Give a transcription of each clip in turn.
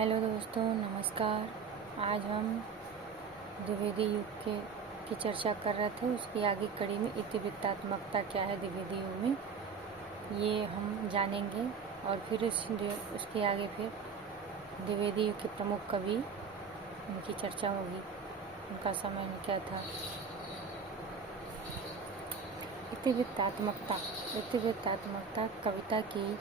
Hello दोस्तों, नमस्कार। आज हम द्विवेदी युग की चर्चा कर रहे थे। उसकी आगे कड़ी में इतिवृत्तात्मकता क्या है द्विवेदी युग में, ये हम जानेंगे। और फिर उसके आगे फिर द्विवेदी युग के प्रमुख कवि, उनकी चर्चा होगी, उनका समय क्या था। इतिवृत्तात्मकता कविता की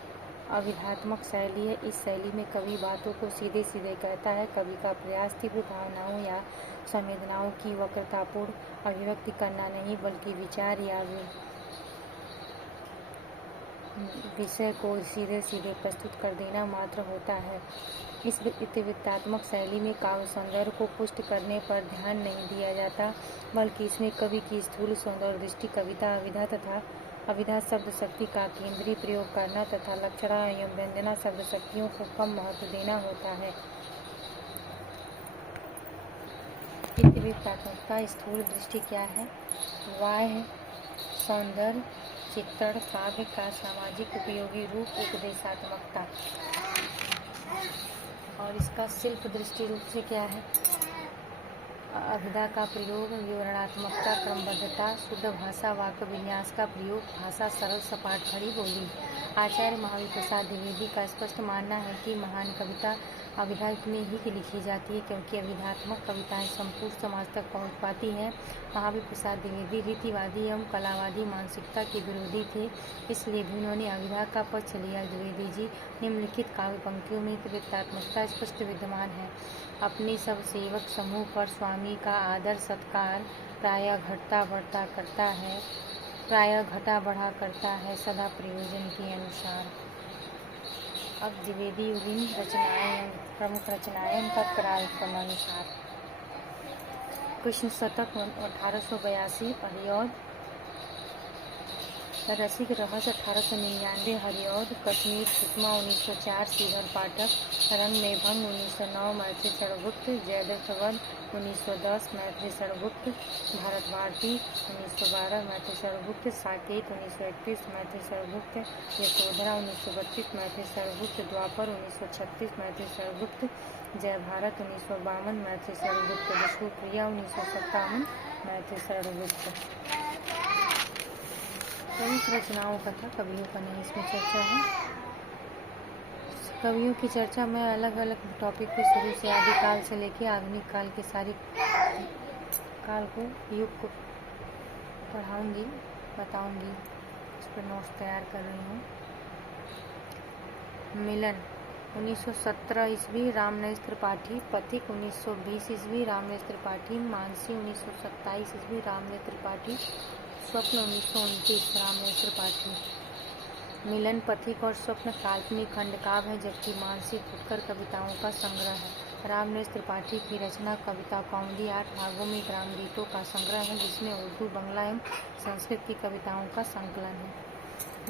अविधात्मक शैली है। इस शैली में कवि बातों को सीधे सीधे कहता है। कवि का प्रयास तीव्र भावनाओं या संवेदनाओं की वक्रतापूर्ण अभिव्यक्ति करना नहीं, बल्कि विचार या विषय को सीधे सीधे प्रस्तुत कर देना मात्र होता है। इस इतिवृत्तात्मक शैली में काव्य सौंदर्य को पुष्ट करने पर ध्यान नहीं दिया जाता, बल्कि इसमें कवि की स्थूल सौंदर्य दृष्टि, कविता अभिधा तथा अभिधा शब्द शक्ति का केंद्रीय प्रयोग करना तथा लक्षणा एवं व्यंजना शब्द शक्तियों को कम महत्व देना होता है। इतिवृत्तात्मकता स्थूल दृष्टि क्या है? बाह्य सौंदर्य चित्रण काव्य का सामाजिक उपयोगी रूप उपदेशात्मकता। और इसका शिल्प दृष्टि रूप से क्या है? अभिधा का प्रयोग, विवरणात्मकता, क्रमबद्धता, शुद्ध भाषा, वाक्य विन्यास का प्रयोग, भाषा सरल सपाट खड़ी बोली। आचार्य महावीर प्रसाद द्विवेदी का स्पष्ट मानना है कि महान कविता अभिधा में ही लिखी जाती है, क्योंकि अभिधात्मक कविताएं संपूर्ण समाज तक पहुंच पाती हैं। महावीर प्रसाद द्विवेदी रीतिवादी एवं कलावादी मानसिकता के विरोधी थे, इसलिए भी उन्होंने अभिधा का पक्ष लिया। द्विवेदी जी निम्नलिखित काव्य पंक्तियों में इतिवृत्तात्मकता स्पष्ट विद्यमान है। अपने सब सेवक समूह पर स्वामी का आदर सत्कार प्रायः घटा बढ़ा करता है, सदा प्रयोजन के अनुसार। अब द्विवेदी युगीन रचनाएं, प्रमुख रचनाएं का क्रमानुसार। कृष्ण शतक 1882 हरिऔध, रसिक रहस्य 1899 हरिऔध, कश्मीर सुषमा 1904 श्रीधर पाठक, रंग में भंग 1909 मैथिली शरणगुप्त, जयद्रथ वध 1910 मैथिली शरणगुप्त, भारत भारती 1912 मैथिली शरणगुप्त, साकेत 1931 मैथिली शरणगुप्त, यशोधरा 1932 मैथिली शरणगुप्त, द्वापर 1936 मैथिली शरणगुप्त, जय भारत 1952 मैथिली शरणगुप्त, विष्णुप्रिया 1957 मैथिली शरणगुप्त। प्रमुख रचनाओं का था, कवियों का नहीं इसमें चर्चा है। कवियों की चर्चा मैं अलग अलग टॉपिक पे शुरू से आदिकाल से लेके आधुनिक काल के सारी काल को, युग को पढ़ाऊंगी, बताऊंगी। इस पर नोट्स तैयार कर रही हूँ। मिलन 1917 ईस्वी रामनरेश त्रिपाठी, पथिक 1920 ईस्वी रामनरेश त्रिपाठी, मानसी 1927 ईस्वी रामनरेश त्रिपाठी, स्वप्न 1929 रामनरेश त्रिपाठी। मिलन, पथिक और स्वप्न काल्पनिक खंडकाव्य है, जबकि मानसी फुटकर कविताओं का संग्रह है। रामनरेश त्रिपाठी की रचना कविता कौमुदी 8 भागों में ग्राम गीतों का संग्रह है, जिसमें उर्दू, बांग्ला एवं संस्कृत की कविताओं का संकलन है।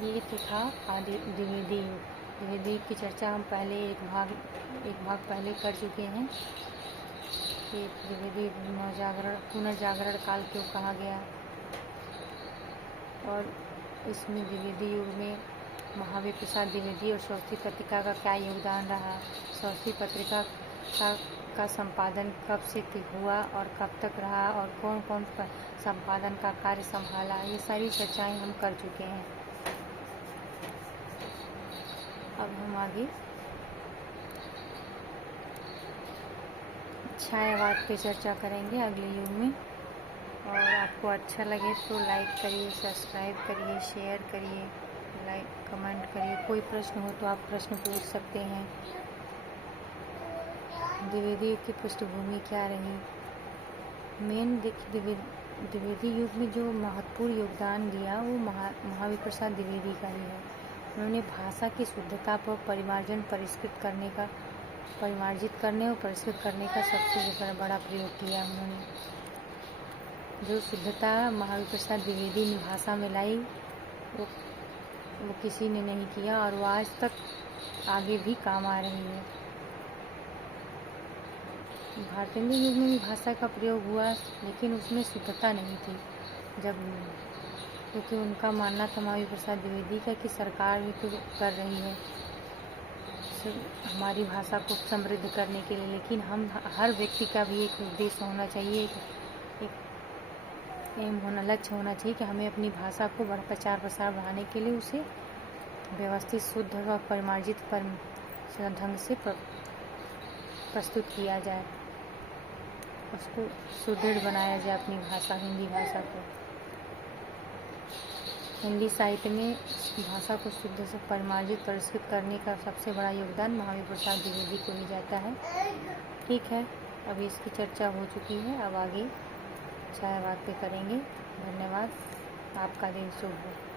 ये था आदि द्विवेदी युग। द्विवेदी युग की चर्चा हम पहले एक भाग पहले कर चुके हैं कि द्विवेदी पुनर्जागरण काल क्यों कहा गया, और इसमें द्विवेदी युग में महावीर प्रसाद द्विवेदी और सरस्वती पत्रिका का क्या योगदान रहा, सरस्वती पत्रिका का संपादन कब से हुआ और कब तक रहा, और कौन कौन संपादन का कार्य संभाला, ये सारी चर्चाएं हम कर चुके हैं। अब हम आगे छायावाद पे चर्चा करेंगे अगले युग में। और आपको अच्छा लगे तो लाइक करिए, सब्सक्राइब करिए, शेयर करिए, कमेंट करिए। कोई प्रश्न हो तो आप प्रश्न पूछ सकते हैं। द्विवेदी युग की पृष्ठभूमि क्या रही? मेन द्विवेदी युग में जो महत्वपूर्ण योगदान दिया वो महावीर प्रसाद द्विवेदी का ही है। उन्होंने भाषा की शुद्धता पर परिमार्जित करने और परिष्कृत करने का सबसे बड़ा प्रयोग किया। उन्होंने जो शुद्धता महावीर प्रसाद द्विवेदी ने भाषा में लाई, वो किसी ने नहीं किया, और वो आज तक आगे भी काम आ रही है। भारतीय युग में भी भाषा का प्रयोग हुआ, लेकिन उसमें शुद्धता नहीं थी, क्योंकि उनका मानना था महावीर प्रसाद द्विवेदी का कि सरकार भी तो कर रही है, हमारी भाषा को समृद्ध करने के लिए, लेकिन हम हर व्यक्ति का भी एक उद्देश्य होना चाहिए, एक एम होना, लक्ष्य होना चाहिए कि हमें अपनी भाषा को प्रचार प्रसार बढ़ाने के लिए उसे व्यवस्थित, शुद्ध और परिमार्जित ढंग से प्रस्तुत किया जाए, उसको सुदृढ़ बनाया जाए अपनी भाषा, हिंदी भाषा को। हिंदी साहित्य में भाषा को शुद्ध से परिमार्जित परिष्कृत करने का सबसे बड़ा योगदान महावीर प्रसाद द्विवेदी को ही जाता है। ठीक है, अभी इसकी चर्चा हो चुकी है, अब आगे छायावाद पे करेंगे। धन्यवाद, आपका दिन शुभ हो।